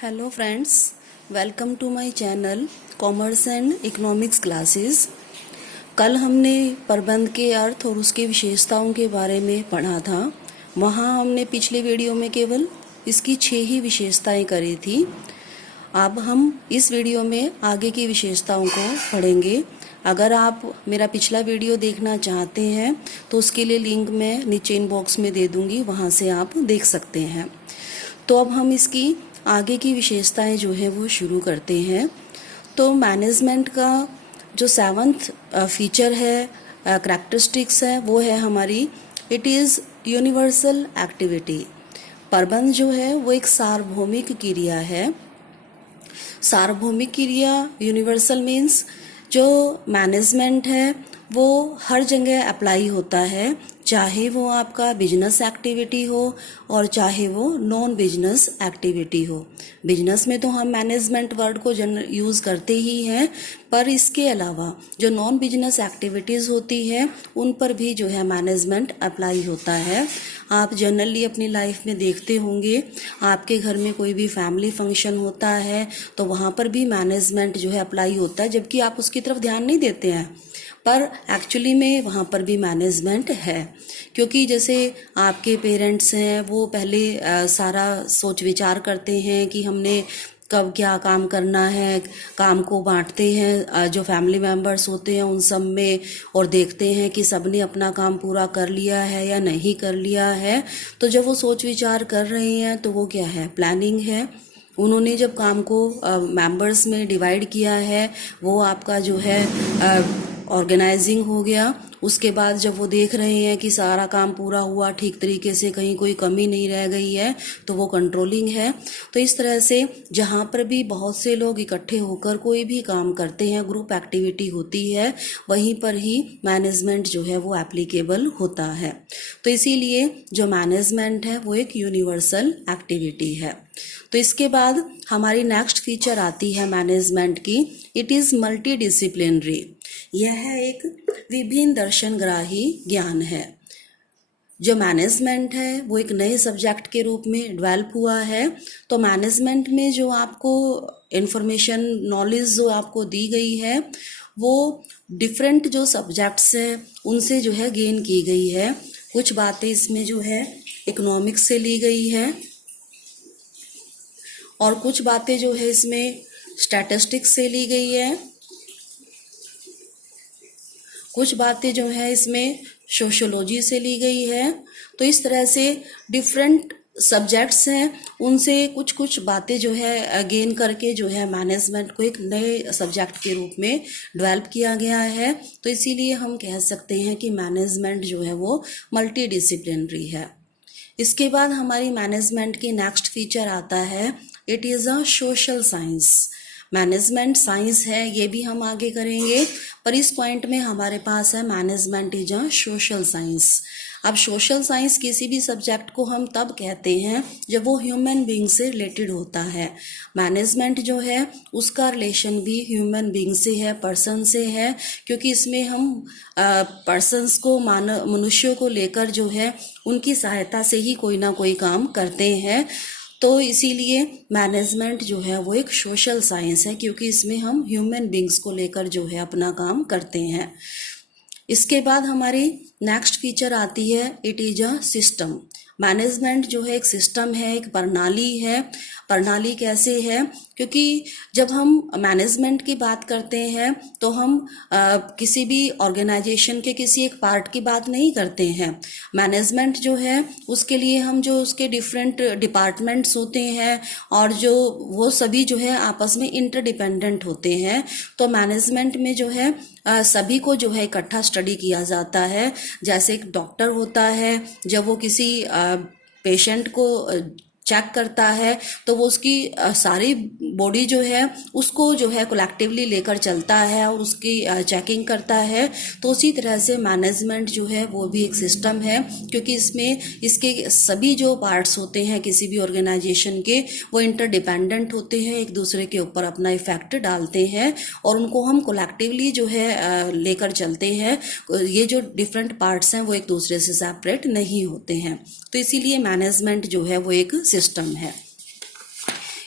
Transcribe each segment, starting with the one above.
Hello friends, welcome to my channel commerce and economics classes. कल हमने प्रबंध के अर्थ और उसकी विशेषताओं के बारे में पढ़ा था। वहाँ हमने पिछले वीडियो में केवल इसकी 6 ही विशेषताएं करी थी। अब हम इस वीडियो में आगे की विशेषताओं को पढ़ेंगे। अगर आप मेरा पिछला वीडियो देखना चाहते हैं तो उसके लिए लिंक मैं नीचे इनबॉक्स में दे दूँगी, वहाँ से आप देख सकते हैं। तो अब हम इसकी आगे की विशेषताएं जो है वो शुरू करते हैं। तो मैनेजमेंट का जो 7th फीचर है, करैक्टरिस्टिक्स है, वो है हमारी इट इज़ यूनिवर्सल एक्टिविटी। प्रबंध जो है वो एक सार्वभौमिक क्रिया है। सार्वभौमिक क्रिया यूनिवर्सल मीन्स जो मैनेजमेंट है वो हर जगह अप्लाई होता है, चाहे वो आपका बिजनेस एक्टिविटी हो और चाहे वो नॉन बिजनेस एक्टिविटी हो। बिजनेस में तो हम मैनेजमेंट वर्ड को यूज़ करते ही हैं, पर इसके अलावा जो नॉन बिजनेस एक्टिविटीज़ होती है उन पर भी जो है मैनेजमेंट अप्लाई होता है। आप जनरली अपनी लाइफ में देखते होंगे, आपके घर में कोई भी फैमिली फंक्शन होता है तो वहाँ पर भी मैनेजमेंट जो है अप्लाई होता है, जबकि आप उसकी तरफ ध्यान नहीं देते हैं, पर एक्चुअली में वहाँ पर भी मैनेजमेंट है। क्योंकि जैसे आपके पेरेंट्स हैं वो पहले सारा सोच विचार करते हैं कि हमने कब क्या काम करना है, काम को बांटते हैं जो फैमिली मेम्बर्स होते हैं उन सब में, और देखते हैं कि सबने अपना काम पूरा कर लिया है या नहीं कर लिया है। तो जब वो सोच विचार कर रहे हैं तो वो क्या है, प्लानिंग है। उन्होंने जब काम को मेंबर्स में डिवाइड किया है वो आपका जो है ऑर्गेनाइजिंग हो गया। उसके बाद जब वो देख रहे हैं कि सारा काम पूरा हुआ ठीक तरीके से, कहीं कोई कमी नहीं रह गई है, तो वो कंट्रोलिंग है। तो इस तरह से जहाँ पर भी बहुत से लोग इकट्ठे होकर कोई भी काम करते हैं, ग्रुप एक्टिविटी होती है, वहीं पर ही मैनेजमेंट जो है वो एप्लीकेबल होता है। तो इसीलिए जो मैनेजमेंट है वो एक यूनिवर्सल एक्टिविटी है। तो इसके बाद हमारी नेक्स्ट फीचर आती है मैनेजमेंट की, इट इज़ मल्टी डिसिप्लिनरी। यह एक विभिन्न दर्शनग्राही ज्ञान है। जो मैनेजमेंट है वो एक नए सब्जेक्ट के रूप में डेवलप हुआ है। तो मैनेजमेंट में जो आपको इंफॉर्मेशन, नॉलेज जो आपको दी गई है वो डिफरेंट जो सब्जेक्ट्स हैं उनसे जो है गेन की गई है। कुछ बातें इसमें जो है इकोनॉमिक्स से ली गई है और कुछ बातें जो है इसमें स्टैटिस्टिक्स से ली गई है, कुछ बातें जो है इसमें सोशियोलॉजी से ली गई है। तो इस तरह से डिफरेंट सब्जेक्ट्स हैं, उनसे कुछ कुछ बातें जो है गेन करके जो है मैनेजमेंट को एक नए सब्जेक्ट के रूप में डेवलप किया गया है। तो इसीलिए हम कह सकते हैं कि मैनेजमेंट जो है वो मल्टी डिसिप्लिनरी है। इसके बाद हमारी मैनेजमेंट की नेक्स्ट फीचर आता है, it is a social science. Management science है, ये भी हम आगे करेंगे, पर इस पॉइंट में हमारे पास है management is a social science. अब सोशल साइंस किसी भी सब्जेक्ट को हम तब कहते हैं जब वो ह्यूमन बीइंग से रिलेटेड होता है। मैनेजमेंट जो है उसका रिलेशन भी ह्यूमन बीइंग से है, पर्सन से है, क्योंकि इसमें हम पर्सन्स को, मनुष्यों को लेकर जो है उनकी सहायता से ही कोई ना कोई काम करते हैं। तो इसीलिए मैनेजमेंट जो है वो एक सोशल साइंस है, क्योंकि इसमें हम ह्यूमन बींग्स को लेकर जो है अपना काम करते हैं। इसके बाद हमारी नेक्स्ट फीचर आती है, it is a system. Management जो है एक सिस्टम है, एक प्रणाली है। प्रणाली कैसे है, क्योंकि जब हम मैनेजमेंट की बात करते हैं तो हम किसी भी ऑर्गेनाइजेशन के किसी एक पार्ट की बात नहीं करते हैं। मैनेजमेंट जो है उसके लिए हम जो उसके डिफरेंट डिपार्टमेंट्स होते हैं और जो वो सभी जो है आपस में इंटरडिपेंडेंट होते हैं। तो मैनेजमेंट में जो है सभी को जो है इकट्ठा स्टडी किया जाता है। जैसे एक डॉक्टर होता है, जब वो किसी पेशेंट को चेक करता है तो वो उसकी सारी बॉडी जो है उसको जो है कलेक्टिवली लेकर चलता है और उसकी चेकिंग करता है। तो उसी तरह से मैनेजमेंट जो है वो भी एक सिस्टम है, क्योंकि इसमें इसके सभी जो पार्ट्स होते हैं किसी भी ऑर्गेनाइजेशन के वो इंटरडिपेंडेंट होते हैं, एक दूसरे के ऊपर अपना इफेक्ट डालते हैं और उनको हम कलेक्टिवली जो है लेकर चलते हैं। ये जो डिफरेंट पार्ट्स हैं वो एक दूसरे से सेपरेट नहीं होते हैं। तो इसीलिए मैनेजमेंट जो है वो एक सिस्टम है।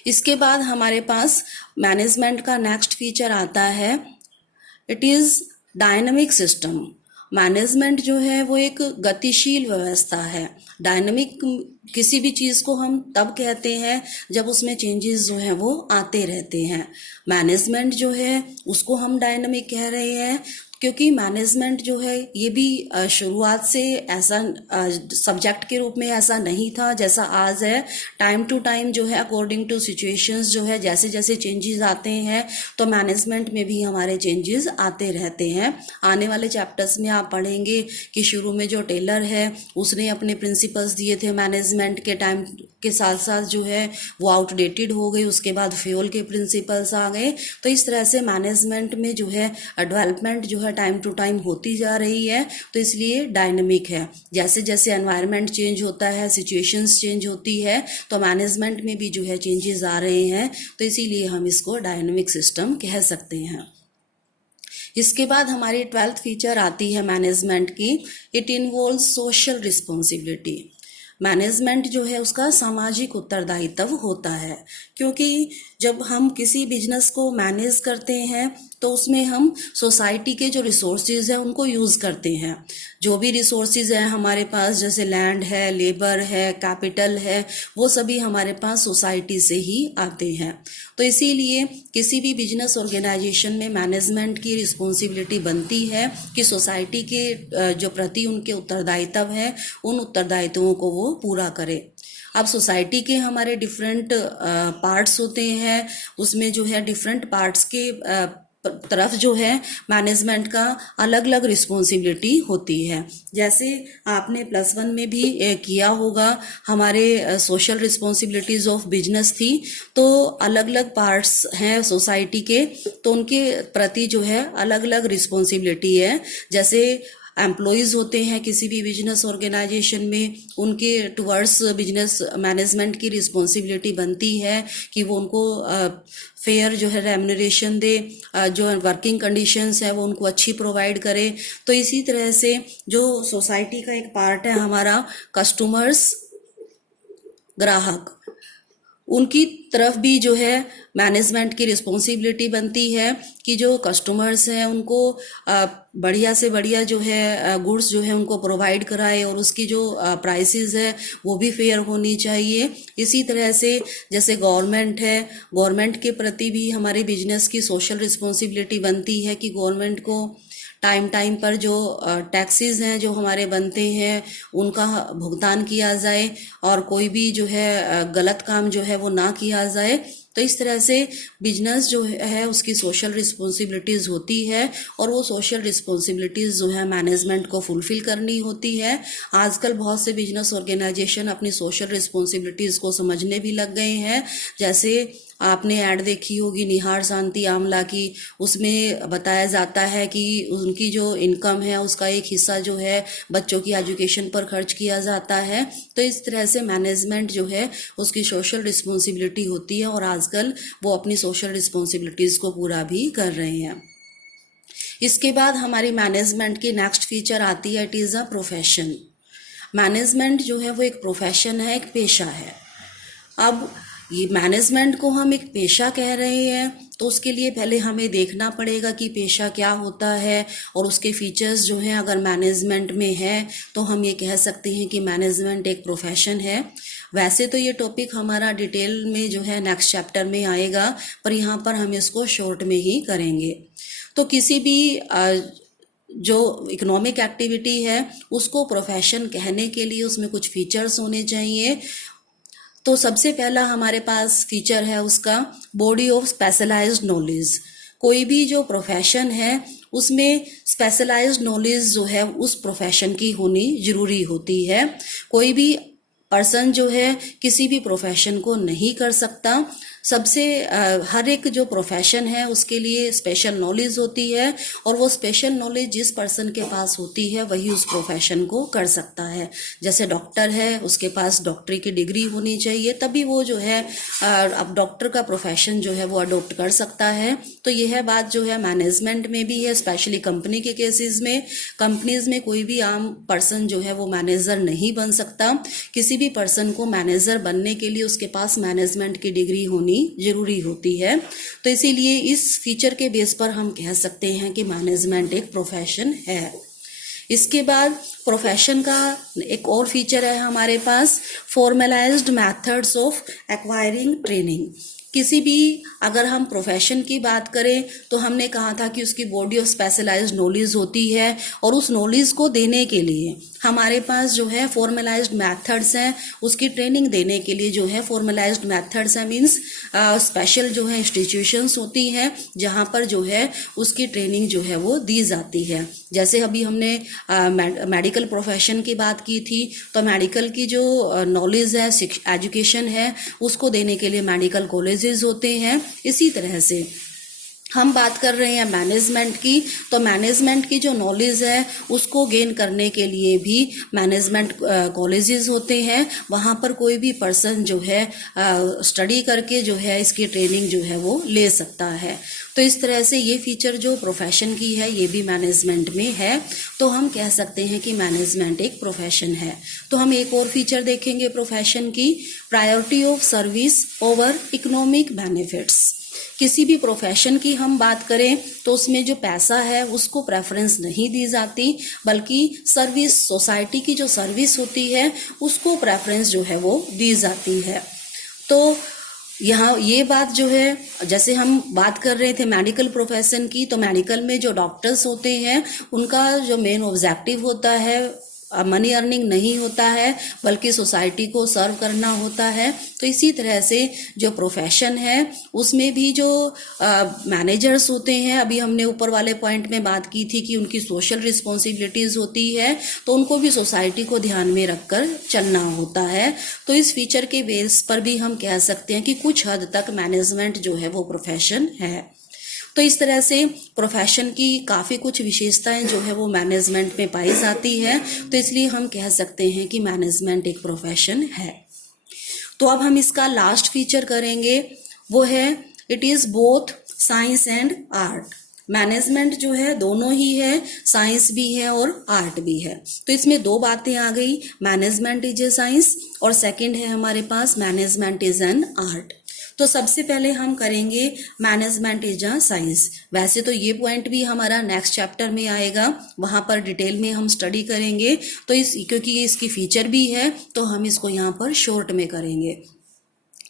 इसके बाद हमारे पास मैनेजमेंट का नेक्स्ट फीचर आता है, it is dynamic system. Management जो है वो एक गतिशील व्यवस्था है। डायनामिक किसी भी चीज़ को हम तब कहते हैं जब उसमें चेंजेस जो हैं वो आते रहते हैं। मैनेजमेंट जो है उसको हम डायनामिक कह रहे हैं क्योंकि मैनेजमेंट जो है ये भी शुरुआत से ऐसा सब्जेक्ट के रूप में ऐसा नहीं था जैसा आज है। टाइम टू टाइम जो है अकॉर्डिंग टू सिचुएशंस जो है जैसे जैसे चेंजेस आते हैं तो मैनेजमेंट में भी हमारे चेंजेस आते रहते हैं। आने वाले चैप्टर्स में आप पढ़ेंगे कि शुरू में जो टेलर है उसने अपने प्रिंसिपल्स दिए थे मैनेजमेंट के, टाइम के साथ साथ जो है वो आउटडेटेड हो गए, उसके बाद फ्यूल के प्रिंसिपल्स आ गए। तो इस तरह से मैनेजमेंट में जो है डेवलपमेंट जो है टाइम टू टाइम होती जा रही है, तो इसलिए डायनेमिक है। जैसे जैसे एनवायरनमेंट चेंज होता है, सिचुएशंस चेंज होती है, तो मैनेजमेंट में भी जो है चेंजेस आ रहे हैं, तो इसीलिए हम इसको डायनेमिक सिस्टम कह सकते हैं। इसके बाद हमारी 12th फीचर आती है मैनेजमेंट की, it involves social responsibility. Management जो है उसका सामाजिक उत्तरदायित्व होता है, क्योंकि जब हम किसी बिजनेस को मैनेज करते हैं तो उसमें हम सोसाइटी के जो रिसोर्सेज हैं उनको यूज़ करते हैं। जो भी रिसोर्सेज हैं हमारे पास, जैसे लैंड है, लेबर है, कैपिटल है, वो सभी हमारे पास सोसाइटी से ही आते हैं। तो इसीलिए किसी भी बिजनेस ऑर्गेनाइजेशन में मैनेजमेंट की रिस्पॉन्सिबिलिटी बनती है कि सोसाइटी के जो प्रति उनके उत्तरदायित्व है उन उत्तरदायित्वों को वो पूरा करे। अब सोसाइटी के हमारे डिफरेंट पार्ट्स होते हैं, उसमें जो है डिफरेंट पार्ट्स के तरफ जो है मैनेजमेंट का अलग अलग रिस्पॉन्सिबिलिटी होती है। जैसे आपने +1 में भी किया होगा, हमारे सोशल रिस्पॉन्सिबिलिटीज़ ऑफ बिजनेस थी, तो अलग अलग पार्ट्स हैं सोसाइटी के, तो उनके प्रति जो है अलग अलग रिस्पॉन्सिबिलिटी है। जैसे एम्प्लॉयज़ होते हैं किसी भी बिजनेस ऑर्गेनाइजेशन में, उनके टुवर्ड्स बिजनेस मैनेजमेंट की रिस्पॉन्सिबिलिटी बनती है कि वो उनको फेयर जो है रेम्यूनरेशन दे, जो वर्किंग कंडीशंस है वो उनको अच्छी प्रोवाइड करे। तो इसी तरह से जो सोसाइटी का एक पार्ट है हमारा कस्टमर्स, ग्राहक, उनकी तरफ भी जो है मैनेजमेंट की रिस्पॉन्सिबिलिटी बनती है कि जो कस्टमर्स हैं उनको बढ़िया से बढ़िया जो है गुड्स जो है उनको प्रोवाइड कराए, और उसकी जो प्राइसेस है वो भी फेयर होनी चाहिए। इसी तरह से जैसे गवर्नमेंट है, गवर्नमेंट के प्रति भी हमारे बिजनेस की सोशल रिस्पॉन्सिबिलिटी बनती है कि गवर्नमेंट को टाइम टाइम पर जो टैक्सेस हैं जो हमारे बनते हैं उनका भुगतान किया जाए, और कोई भी जो है गलत काम जो है वो ना किया जाए। तो इस तरह से बिजनेस जो है उसकी सोशल रिस्पॉन्सिबिलिटीज़ होती है, और वो सोशल रिस्पॉन्सिबिलिटीज़ जो है मैनेजमेंट को फुलफ़िल करनी होती है। आजकल बहुत से बिजनेस ऑर्गेनाइजेशन अपनी सोशल रिस्पॉन्सिबिलिटीज़ को समझने भी लग गए हैं। जैसे आपने ऐड देखी होगी निहार शांति आमला की, उसमें बताया जाता है कि उनकी जो इनकम है उसका एक हिस्सा जो है बच्चों की एजुकेशन पर खर्च किया जाता है। तो इस तरह से मैनेजमेंट जो है उसकी सोशल रिस्पॉन्सिबिलिटी होती है, और आजकल वो अपनी सोशल रिस्पॉन्सिबिलिटीज़ को पूरा भी कर रहे हैं। इसके बाद हमारी मैनेजमेंट की नेक्स्ट फीचर आती है, it is a profession. Management जो है वो एक प्रोफेशन है, एक पेशा है। अब ये मैनेजमेंट को हम एक पेशा कह रहे हैं, तो उसके लिए पहले हमें देखना पड़ेगा कि पेशा क्या होता है, और उसके फीचर्स जो हैं अगर मैनेजमेंट में है तो हम ये कह सकते हैं कि मैनेजमेंट एक प्रोफेशन है। वैसे तो ये टॉपिक हमारा डिटेल में जो है नेक्स्ट चैप्टर में आएगा, पर यहाँ पर हम इसको शॉर्ट में ही करेंगे। तो किसी भी जो इकोनॉमिक एक्टिविटी है उसको प्रोफेशन कहने के लिए उसमें कुछ फीचर्स होने चाहिए। तो सबसे पहला हमारे पास फीचर है उसका बॉडी ऑफ स्पेशलाइज्ड नॉलेज। कोई भी जो प्रोफेशन है उसमें स्पेशलाइज्ड नॉलेज जो है उस प्रोफेशन की होनी ज़रूरी होती है। कोई भी पर्सन जो है किसी भी प्रोफेशन को नहीं कर सकता। सबसे हर एक जो प्रोफेशन है उसके लिए स्पेशल नॉलेज होती है, और वो स्पेशल नॉलेज जिस पर्सन के पास होती है वही उस प्रोफेशन को कर सकता है। जैसे डॉक्टर है, उसके पास डॉक्टरी की डिग्री होनी चाहिए, तभी वो जो है अब डॉक्टर का प्रोफेशन जो है वो अडॉप्ट कर सकता है। तो यह बात जो है मैनेजमेंट में भी है, स्पेशली कंपनी के केसेस में। कंपनीज में कोई भी आम पर्सन जो है वो मैनेजर नहीं बन सकता। किसी भी पर्सन को मैनेजर बनने के लिए उसके पास मैनेजमेंट की डिग्री होनी जरूरी होती है। तो इसीलिए इस फीचर के बेस पर हम कह सकते हैं कि मैनेजमेंट एक प्रोफेशन है। इसके बाद प्रोफेशन का एक और फीचर है हमारे पास, formalized methods of acquiring training. किसी भी अगर हम प्रोफेशन की बात करें तो हमने कहा था कि उसकी बॉडी ऑफ स्पेशलाइज्ड नॉलेज होती है, और उस नॉलेज को देने के लिए हमारे पास जो है फॉर्मलाइज्ड मेथड्स हैं। उसकी ट्रेनिंग देने के लिए जो है फॉर्मलाइज्ड मेथड्स हैं, मीन्स स्पेशल जो है इंस्टीट्यूशंस होती हैं जहाँ पर जो है उसकी ट्रेनिंग जो है वो दी जाती है। जैसे अभी हमने मेडिकल प्रोफेशन की बात की थी, तो मेडिकल की जो नॉलेज है, एजुकेशन है, उसको देने के लिए मेडिकल कॉलेजेस होते हैं। इसी तरह से हम बात कर रहे हैं मैनेजमेंट की, तो मैनेजमेंट की जो नॉलेज है उसको गेन करने के लिए भी मैनेजमेंट कॉलेजेस होते हैं। वहाँ पर कोई भी पर्सन जो है स्टडी करके जो है इसकी ट्रेनिंग जो है वो ले सकता है। तो इस तरह से ये फीचर जो प्रोफेशन की है ये भी मैनेजमेंट में है। तो हम कह सकते हैं कि मैनेजमेंट एक प्रोफेशन है। तो हम एक और फीचर देखेंगे प्रोफेशन की, priority of service over economic benefits. किसी भी प्रोफेशन की हम बात करें तो उसमें जो पैसा है उसको प्रेफरेंस नहीं दी जाती, बल्कि सर्विस, सोसाइटी की जो सर्विस होती है उसको प्रेफरेंस जो है वो दी जाती है। तो यहाँ ये बात जो है, जैसे हम बात कर रहे थे मेडिकल प्रोफेशन की, तो मेडिकल में जो डॉक्टर्स होते हैं उनका जो मेन ऑब्जेक्टिव होता है मनी अर्निंग नहीं होता है, बल्कि सोसाइटी को सर्व करना होता है। तो इसी तरह से जो प्रोफेशन है उसमें भी जो मैनेजर्स होते हैं, अभी हमने ऊपर वाले पॉइंट में बात की थी कि उनकी सोशल रिस्पॉन्सिबिलिटीज़ होती है, तो उनको भी सोसाइटी को ध्यान में रखकर चलना होता है। तो इस फीचर के बेस पर भी हम कह सकते हैं कि कुछ हद तक मैनेजमेंट जो है वो प्रोफेशन है। तो इस तरह से प्रोफेशन की काफ़ी कुछ विशेषताएं जो है वो मैनेजमेंट में पाई जाती है। तो इसलिए हम कह सकते हैं कि मैनेजमेंट एक प्रोफेशन है। तो अब हम इसका लास्ट फीचर करेंगे, वो है it is both science and art. Management जो है दोनों ही है, साइंस भी है और आर्ट भी है। तो इसमें दो बातें आ गई, मैनेजमेंट इज ए साइंस और सेकंड है हमारे पास मैनेजमेंट इज एन आर्ट। तो सबसे पहले हम करेंगे मैनेजमेंट इज अ साइंस। वैसे तो ये पॉइंट भी हमारा नेक्स्ट चैप्टर में आएगा, वहाँ पर डिटेल में हम स्टडी करेंगे। तो क्योंकि ये इसकी फीचर भी है तो हम इसको यहाँ पर शॉर्ट में करेंगे।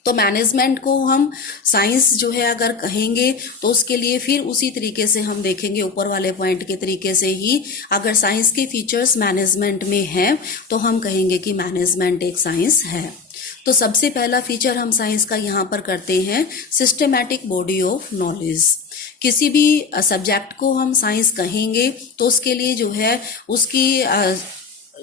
तो मैनेजमेंट को हम साइंस जो है अगर कहेंगे तो उसके लिए फिर उसी तरीके से हम देखेंगे, ऊपर वाले पॉइंट के तरीके से ही। अगर साइंस के फीचर्स मैनेजमेंट में हैं तो हम कहेंगे कि मैनेजमेंट एक साइंस है। तो सबसे पहला फीचर हम साइंस का यहाँ पर करते हैं, सिस्टमैटिक बॉडी ऑफ नॉलेज। किसी भी सब्जेक्ट को हम साइंस कहेंगे तो उसके लिए जो है उसकी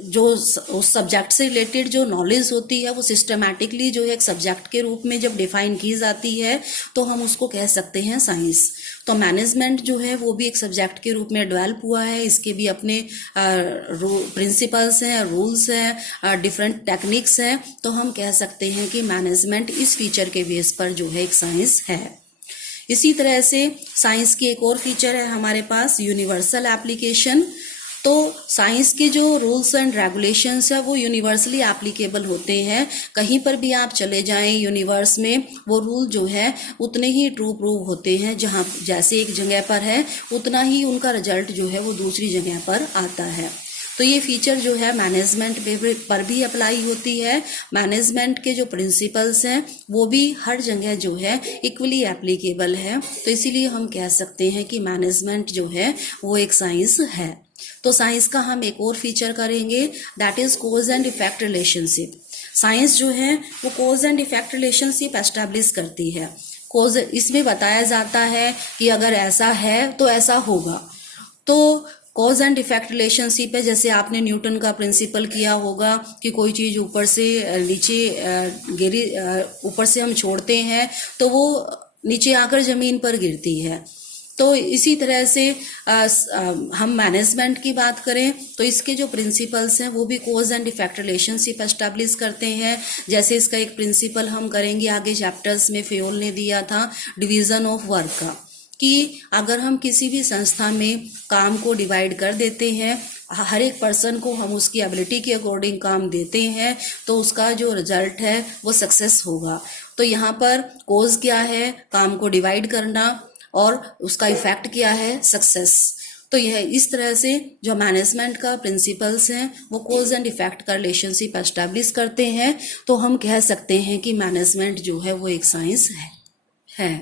जो उस सब्जेक्ट से रिलेटेड जो नॉलेज होती है वो सिस्टमैटिकली जो है एक सब्जेक्ट के रूप में जब डिफाइन की जाती है तो हम उसको कह सकते हैं साइंस। तो मैनेजमेंट जो है वो भी एक सब्जेक्ट के रूप में डेवलप हुआ है, इसके भी अपने प्रिंसिपल्स हैं, रूल्स हैं, डिफरेंट टेक्निक्स हैं। तो हम कह सकते हैं कि मैनेजमेंट इस फीचर के बेस पर जो है एक साइंस है। इसी तरह से साइंस की एक और फीचर है हमारे पास, यूनिवर्सल एप्लीकेशन। तो साइंस के जो रूल्स एंड रेगुलेशंस है वो यूनिवर्सली एप्लीकेबल होते हैं। कहीं पर भी आप चले जाएं यूनिवर्स में, वो रूल जो है उतने ही ट्रू प्रूव होते हैं। जहाँ जैसे एक जगह पर है उतना ही उनका रिजल्ट जो है वो दूसरी जगह पर आता है। तो ये फीचर जो है मैनेजमेंट पर भी अप्लाई होती है। मैनेजमेंट के जो प्रिंसिपल्स हैं वो भी हर जगह जो है इक्वली एप्लीकेबल है। तो इसीलिए हम कह सकते हैं कि मैनेजमेंट जो है वो एक साइंस है। तो साइंस का हम एक और फीचर करेंगे, that is cause and effect relationship. Science जो है वो cause and effect relationship establish करती है। कॉज, इसमें बताया जाता है कि अगर ऐसा है तो ऐसा होगा। तो कॉज एंड इफेक्ट रिलेशनशिप है, जैसे आपने न्यूटन का प्रिंसिपल किया होगा कि कोई चीज़ ऊपर से नीचे गिरी, ऊपर से हम छोड़ते हैं तो वो नीचे आकर ज़मीन पर गिरती है। तो इसी तरह से हम मैनेजमेंट की बात करें तो इसके जो प्रिंसिपल्स हैं वो भी cause and effect relationship establish करते हैं। जैसे इसका एक प्रिंसिपल हम करेंगे आगे चैप्टर्स में, फेयोल ने दिया था डिवीज़न ऑफ वर्क का, कि अगर हम किसी भी संस्था में काम को डिवाइड कर देते हैं, हर एक पर्सन को हम उसकी एबिलिटी के अकॉर्डिंग काम देते हैं, तो उसका जो रिजल्ट है वो सक्सेस होगा। तो यहाँ पर कोज क्या है, काम को डिवाइड करना, और उसका इफेक्ट क्या है, सक्सेस। तो यह इस तरह से जो मैनेजमेंट का प्रिंसिपल्स हैं वो कोज एंड इफेक्ट का रिलेशनशिप एस्टैब्लिश करते हैं। तो हम कह सकते हैं कि मैनेजमेंट जो है वो एक साइंस है।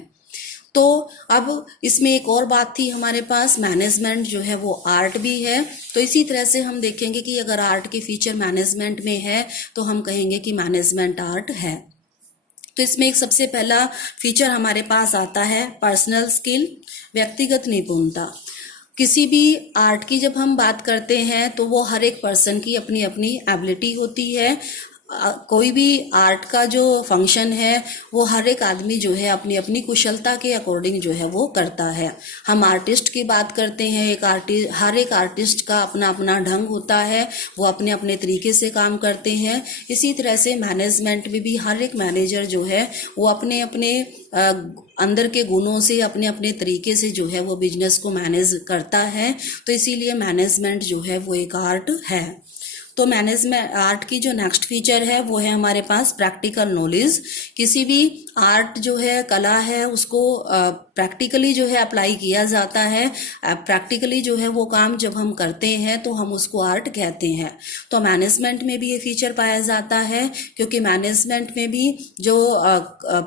तो अब इसमें एक और बात थी हमारे पास, मैनेजमेंट जो है वो आर्ट भी है। तो इसी तरह से हम देखेंगे कि अगर आर्ट के फीचर मैनेजमेंट में है तो हम कहेंगे कि मैनेजमेंट आर्ट है। तो इसमें एक सबसे पहला फीचर हमारे पास आता है पर्सनल स्किल, व्यक्तिगत निपुणता। किसी भी आर्ट की जब हम बात करते हैं तो वो हर एक पर्सन की अपनी अपनी एबिलिटी होती है। कोई भी आर्ट का जो फंक्शन है वो हर एक आदमी जो है अपनी अपनी कुशलता के अकॉर्डिंग जो है वो करता है। हम आर्टिस्ट की बात करते हैं, हर एक आर्टिस्ट का अपना अपना ढंग होता है, वो अपने अपने तरीके से काम करते हैं। इसी तरह से मैनेजमेंट में भी हर एक मैनेजर जो है वो अपने अपने अंदर के गुणों से, अपने अपने तरीके से जो है वो बिजनेस को मैनेज करता है। तो इसीलिए मैनेजमेंट जो है वो एक आर्ट है। तो मैनेजमेंट आर्ट की जो नेक्स्ट फीचर है वो है हमारे पास प्रैक्टिकल नॉलेज। किसी भी आर्ट जो है, कला है, उसको प्रैक्टिकली जो है अप्लाई किया जाता है। प्रैक्टिकली जो है वो काम जब हम करते हैं तो हम उसको आर्ट कहते हैं। तो मैनेजमेंट में भी ये फीचर पाया जाता है, क्योंकि मैनेजमेंट में भी जो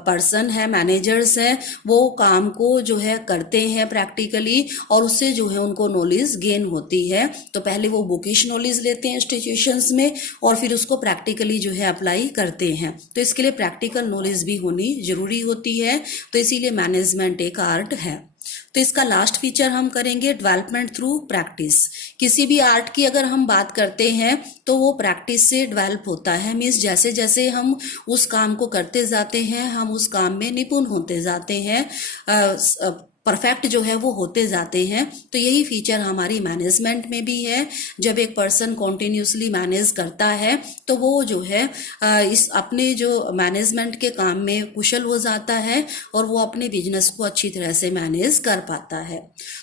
पर्सन है, मैनेजर्स हैं, वो काम को जो है करते हैं प्रैक्टिकली, और उससे जो है उनको नॉलेज गेन होती है। तो पहले वो बुकिश नॉलेज लेते हैं इंस्टीट्यूशंस में, और फिर उसको प्रैक्टिकली जो है अप्लाई करते हैं। तो इसके लिए प्रैक्टिकल नॉलेज भी होनी जरूरी होती है। तो इसीलिए मैनेजमेंट एक आर्ट है। तो इसका लास्ट फीचर हम करेंगे डेवलपमेंट थ्रू प्रैक्टिस। किसी भी आर्ट की अगर हम बात करते हैं तो वो प्रैक्टिस से डेवलप होता है। मीन्स जैसे जैसे हम उस काम को करते जाते हैं, हम उस काम में निपुण होते जाते हैं, परफेक्ट जो है वो होते जाते हैं। तो यही फीचर हमारी मैनेजमेंट में भी है। जब एक पर्सन कॉन्टिन्यूसली मैनेज करता है तो वो जो है इस अपने जो मैनेजमेंट के काम में कुशल हो जाता है, और वो अपने बिजनेस को अच्छी तरह से मैनेज कर पाता है।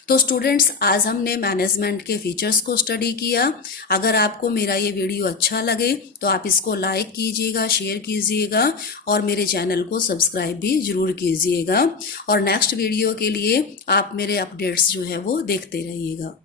तो स्टूडेंट्स, आज हमने मैनेजमेंट के फीचर्स को स्टडी किया। अगर आपको मेरा ये वीडियो अच्छा लगे तो आप इसको लाइक कीजिएगा, शेयर कीजिएगा, और मेरे चैनल को सब्सक्राइब भी जरूर कीजिएगा। और नेक्स्ट वीडियो के लिए आप मेरे अपडेट्स जो है वो देखते रहिएगा।